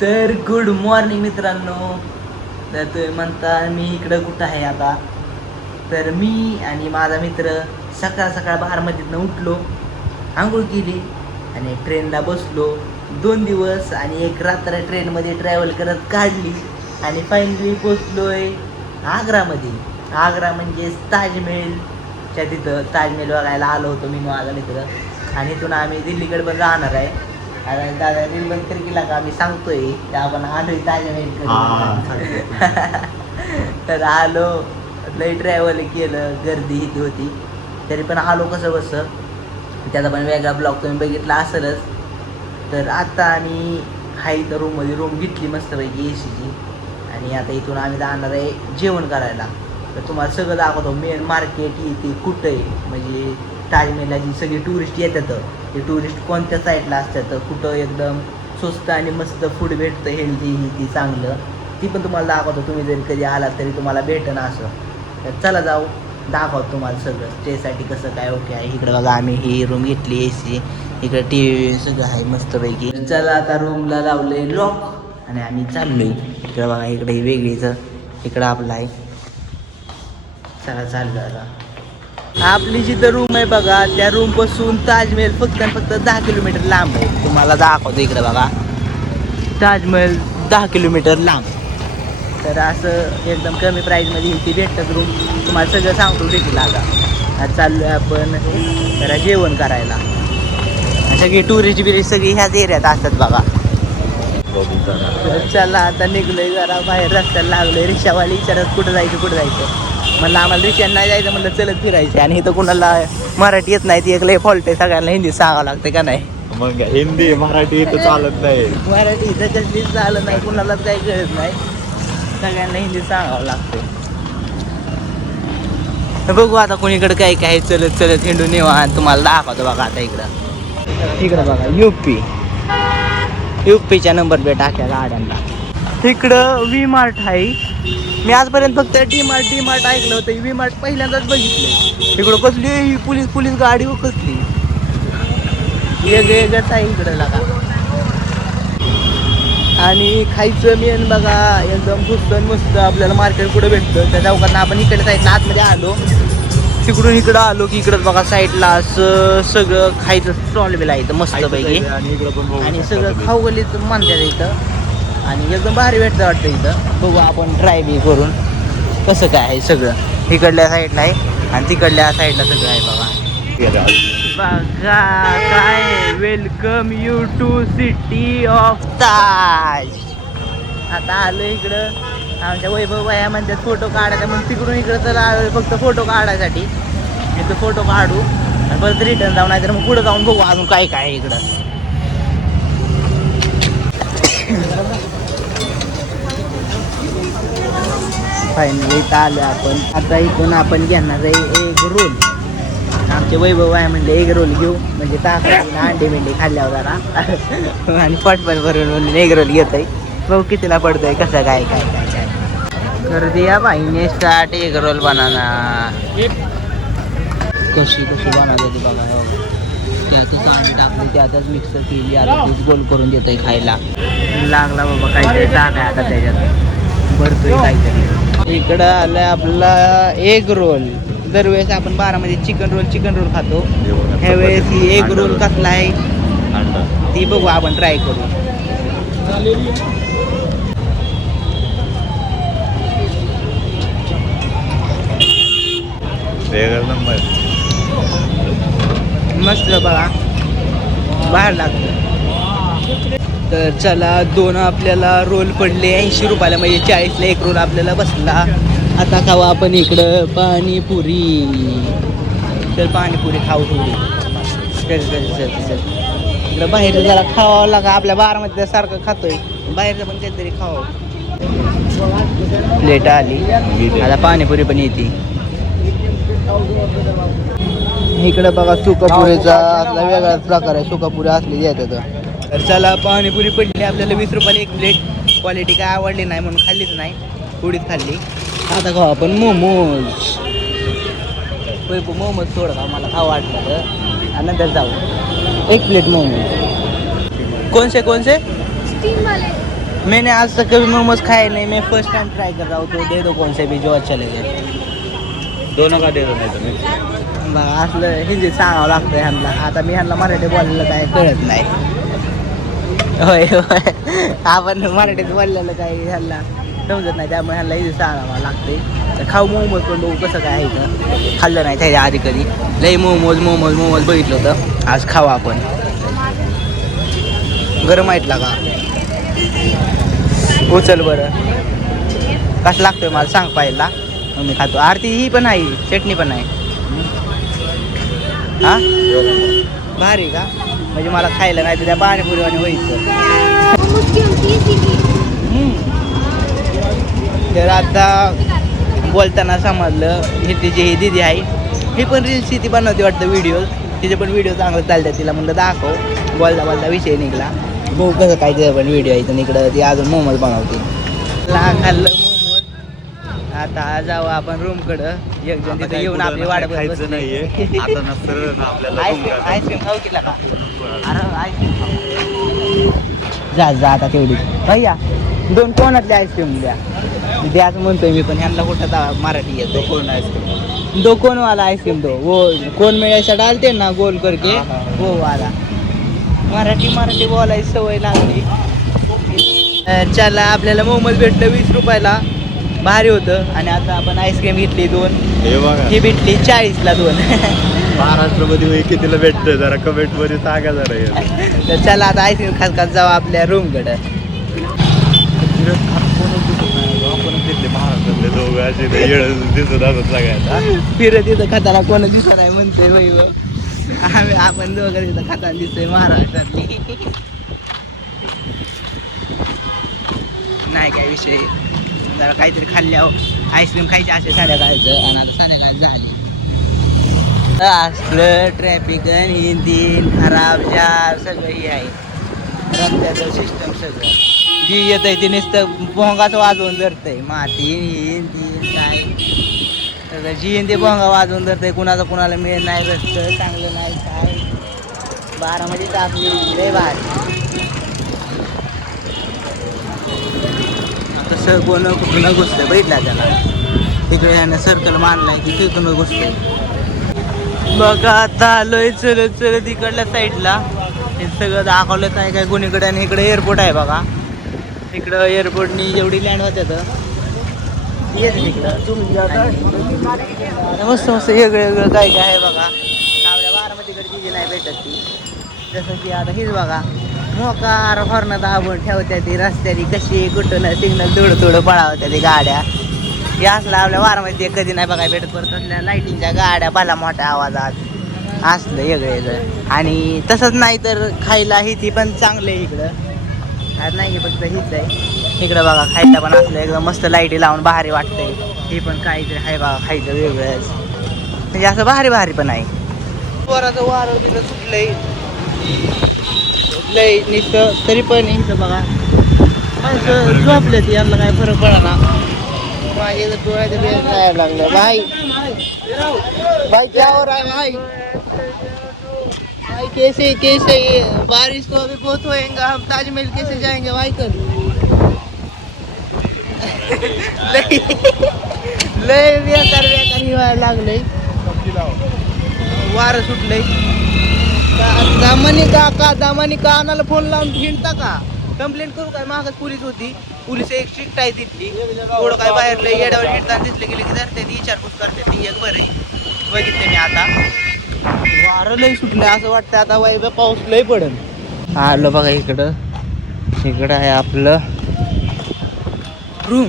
तर good morning मित्रांनो. तर तुम्ही म्हणता मी इकडं कुठं आहे आता. तर मी आणि माझा मित्र सकाळ सकाळ बारामतीतनं उठलो, आंघोळ केली आणि ट्रेनला बसलो. 2 दिवस आणि 1 रात्र ट्रेनमध्ये ट्रॅव्हल करत काढली आणि फायनली पोचलो आहे आग्रामध्ये. आग्रा म्हणजे ताजमहलच्या तिथं. ताजमहल बघायला आलो होतो मी माझा मित्र. आणि इथून आम्ही दिल्लीकडे पण जाणार आहे. आता दादा रील बंद तरी केला का मी सांगतोय की आपण आलोय ताजमहलकडे. तर आलो, लई ट्रॅव्हल केलं, गर्दी इथे होती तरी पण आलो कसं बसं. त्याचा पण वेगळा ब्लॉग तुम्ही बघितला असेलच. तर आता आम्ही हाय तर रूम घेतली मस्तपैकी एसीची आणि आता इथून आम्ही जाणार आहे जेवण करायला. तर तुम्हाला सगळं दाखवतो. मेन मार्केट इथे कुठं आहे, म्हणजे ताजमहलला जी सगळी टुरिस्ट येतात ते टुरिस्ट कोणत्या साईडला असतात, कुठं एकदम स्वस्त आणि मस्त फूड भेटतं, हेल्दी ती चांगलं, ती पण तुम्हाला दाखवतो. तुम्ही जरी कधी आलात तरी तुम्हाला भेटणं असं. तर चला जाऊ, दाखवतो तुम्हाला सगळं स्टेसाठी कसं काय ओके आहे. इकडं बघा आम्ही ही रूम घेतली एसी, इकडं टी व्ही सगळं आहे मस्तपैकी. चला आता रूमला लावलंय लॉक आणि आम्ही चाललोय. इकडं बघा इकडे ही वेगळीच, इकडं आपलं आहे. चला चाललं आता. आपली जिथं रूम आहे बघा त्या रूमपासून ताजमहल फक्त 10 किलोमीटर लांब आहे. तुम्हाला दाखवतो इकडं बघा, ताजमहल 10 किलोमीटर लांब. तर असं एकदम कमी प्राईजमध्ये इथे भेटतात रूम. तुम्हाला सगळं सांगतो देखील. आता चाललो आहे आपण जरा जेवण करायला. सगळी टुरिस्ट बिरिस्ट सगळी ह्याच एरियात असतात बघा. तर चला आता निघलोय, जरा बाहेर रस्त्याला लागलोय. रिक्षावाली विचारत कुठं जायचं. म्हणलं आम्हाला रिक्षाने नाही जायचं, म्हणलं चलत फिरायचे. आणि इथं कुणाला मराठी येत नाही, ती एक लय फॉल्ट आहे. सगळ्यांना हिंदी सांगावं लागते का नाही. मग हिंदी मराठी इथं चालत नाही. मराठी इथं कसलीच चालत नाही, कुणालाच काही कळत नाही. सगळ्यांना हिंदी सांगावं लागते. बघू आता कोणीकडे काय चलत हिंडून येवा. तुम्हाला दाखवतो बघा आता इकडं बघा युपीच्या नंबर प्लेट टाक्या गाड्यांना. इकडं वी मार्ट आहे. मी आजपर्यंत फक्त डी मार्ट ऐकलं होतं. वी मार्ट पहिल्यांदाच बघितलं. इकडं कसली पोलीस गाडी व कसली वेगळंच आहे इकडं लागा. आणि खायचं मेन बघा एकदम स्वस्त मस्त आपल्याला मार्केट कुठं भेटतं त्या चौकातनं. आपण इकडे साईडला आतमध्ये आलो, तिकडून इकडं आलो की इकडं बघा साईडला असं सगळं खायचं स्टॉल बिल आहे इथं मस्तपैकी. आणि सगळं खाऊगलीच म्हणतात इथं आणि एकदम भारी भेटतं वाटतं इथं. बघू आपण ट्राय बी करून कसं काय आहे सगळं. इकडल्या साईडला आहे आणि तिकडल्या साईडला सगळं आहे बघा. बघा काय, welcome you to city of Taj. आता आलो इकडं. आमच्या वैभव बाया म्हणतात फोटो काढायचा, मग तिकडून इकडं चला आलो फक्त फोटो काढायसाठी. इथं फोटो काढू आणि परत रिटर्न जाऊ, नाही तर मग पुढं जाऊन बघू अजून काय काय इकडं. फायनली इथं आलो आपण. आता इथून आपण घेणार आहे एग रोल. आमचे वैभव आहे म्हणले एग रोल घेऊ, म्हणजे ताकद अंडे बिंडे खाल्ल्यावर जरा आणि पटपट भरून म्हणून एग रोल घेत आहे. बघू कितीला पडतोय कसं काय कर दिया भाईने स्टार्ट एग रोल बनाना. कशी बनवते ती बघा. त्यातच अंडी टाकली, त्यातच मिक्सर केली, आता तीच गोल करून देतोय खायला. लागला बाबा काहीतरी टाकाय आता त्याच्यात भरतोय काहीतरी. इकडं आलंय आपला एग रोल. दरवेळेस आपण बारामध्ये चिकन रोल खातो, ह्यावेळेस ही एग रोल कसला आहे ती बघू आपण ट्राय करू. मस्त बघा, बाहेर लागतं. तर चला 2 आपल्याला रोल पडले 80 रुपयाला, म्हणजे 40ला एक रोल आपल्याला बसला. आता खाऊ आपण इकडं पाणीपुरी. तर पाणीपुरी खाऊ थोडी. चल इकडं बाहेर जरा खावावं लागा. आपल्या बारामध्ये सारखं खातोय, बाहेरचं पण काहीतरी खावं. प्लेट आली, आता पाणीपुरी पण येते. इकडं बघा सुकापुरीचा आपला वेगळाच प्रकार आहे. सुकापुरी असली येतात. तर चला पाणीपुरी पडली आपल्याला 20 रुपयाला एक प्लेट. क्वालिटी काय आवडली नाही म्हणून खाल्लीच नाही, थोडीच खाल्ली. आता खाऊ आपण मोमोज. मोमोज थोडं का मला खावं वाटलं तर, आणि नंतर जाऊ 1 प्लेट मोमोज. कौन से स्टीम वाले मैंने आज तक कभी मोमोज खाए नहीं, मैं फर्स्ट टाइम ट्राई कर रहा हूँ, तो दे दो कौन से भी जो अच्छा लगे. दोनों का दे दो नाही तुम्ही. बघा असलं हिंदीत सांगावं लागतं ह्यांना. आता मी ह्यांना मराठी बोलायला काय कळत नाही. होय होय, आपण मराठीत बोललेलं काही ह्यांना समजत नाही, त्यामुळे ह्यांना हिंदी सांगावं लागते. तर खाऊ मोमोज पण बघू कसं काय आहे इथं. खाल्लं नाही त्याच्या आधी कधी. लई मोमोज मोमोज मोमोज बघितलं होतं. आज खावा आपण. गरम आहेतला का उचल बरं. कसं लागतोय मला सांग पाहिला, मग मी खातो. आरती ही पण आहे, चटणी पण आहे. हा भारी का, म्हणजे मला खायला नाही तर त्या पाणीपुरीवाणी व्हायचं. तर आता बोलताना समजलं ही तिची ही दिदी आहे, ही पण रील्स ती बनवते वाटतं व्हिडिओ. तिचे पण व्हिडिओ चांगले चालतात. तिला म्हणलं दाखव. बोलता बोलता विषय निघला. बघू कसं काय तिचं पण व्हिडिओ आहे. तर इकडं ती अजून मोमोज बनवते. खाल्लं मोमोज. आता जाऊ आपण रूमकडं. एक जण तिथं येऊन आपली वाट खायचं नाहीये आता नसतं आपल्याला. आईस्क्रीम खाऊ केला का. अरे आईस्क्रीम जा जा आता तेवढीच. भैया 2 कोणातले आईस्क्रीम द्या. द्याच म्हणतोय मी, पण ह्यांना कुठं मराठी येतो. कोण आईस्क्रीम 2 कोन वाला आईस्क्रीम दो. वो कोन में ऐसा डालते ना गोल करके, वो वाला. मराठी मराठी बोलायची सवय लागली. चला आपल्याला मोमोज भेटलं 20 रुपयाला. भारी होतं. आणि आता आपण आईस्क्रीम घेतली 2. हे बघा, ही भेटली 40ला 2. महाराष्ट्रामध्ये कितीला भेटतं जरा कमेंट मध्ये सांगा जरा. तर चला आता आईस्क्रीम खात खात जाऊ आपल्या रूमकडं. महाराष्ट्रातले दोघं असे दिसत असत सगळ्यात. फिरत तिथं खाताना कोण दिसत नाही म्हणतोय वय. आपण दोघं तिथं खाताना दिसतोय महाराष्ट्रातली. नाही काय विषय. जरा काहीतरी खाल्ल्यावर आईस्क्रीम खायची असे संध्याकाळचं. आणि आता संध्याकाळी झाली असलं ट्रॅफिक हिंदी खराब जार सगळं ही आहे. रस्त्याचं सिस्टम सगळं जी येत आहे ते नुसतं भोंगाच वाजवून धरतंय. माती हिंदी काय सगळं जी हिंदी भोंगा वाजवून धरतंय. कुणाचं कुणाला मिळत नाही. रस्तं चांगलं नाही काय. बारामध्ये टाकली लय भारी. तसं कोण कुठून घुसतं बघितला त्याला. तिकडे यानं सर्कल मानलाय की तिथून घुसतंय. बघा आता आलोय चलत चलत इकडल्या साईडला. हे सगळं दाखवलं काय काय कोणीकडे. आणि इकडे एअरपोर्ट आहे बघा. इकडं एअरपोर्टनी जेवढी लँड होत्या तर इकडं मस्त मस्त वेगळं वेगळं काय काय आहे बघा. आपल्या बारामतीकडे तिची नाही भेटत ती. जसं की आता हीच बघा मोकार हॉर्न दाबून ठेवत्या ती रस्त्याने. कशी कुठून सिग्नल थोडं थोडं पळावत्या ती गाड्या. हे असलं आपल्या बारामध्ये कधी नाही बघायला भेटत. परत असल्या लाईटिंगच्या गाड्या भला मोठ्या आवाजात असलं वेगळं. आणि तसंच नाही तर खायला ही ती पण चांगलं आहे इकडं. आज नाही फक्त हीच आहे इकडं बघा. खायला पण असलं एकदम मस्त लाईटी लावून भारी वाटतंय. हे पण काहीतरी आहे बघा खायचं वेगळंच. म्हणजे असं भारी भारी पण आहे. वराचं वारं तिथं सुटलंय लय नुसतं. तरी पण इथं बघा माणसं झोपले ती. यांना काय फरक पडा ना. माझ्या डोळ्याचं बेस जायला लागलं. भाई भाई क्या हो रहा है भाई. भाई कैसे कैसे बारिश तो अभी बहुत होएगा. हम ताजमहल कैसे जाएंगे भाई. कर लय बेकार व्हायला लागलंय. वारं सुटलंय. दामानी का आणायला फोन लावून हिंडता का. कंप्लेंट करू काय. मागच पोलीस होती. पोलीस एक स्ट्रिक्ट आहे तिथली. थोडं काय बाहेर लय येड्यावर हिंडताना दिसले गेले की धरते ती विचारपूस करते ती. एक बरं बघितले मी आता. वारं लय सुटलंय. असं वाटतं आता वाई पाऊस लय पडन. आलो बघा इकडं. इकडं आहे आपलं रूम.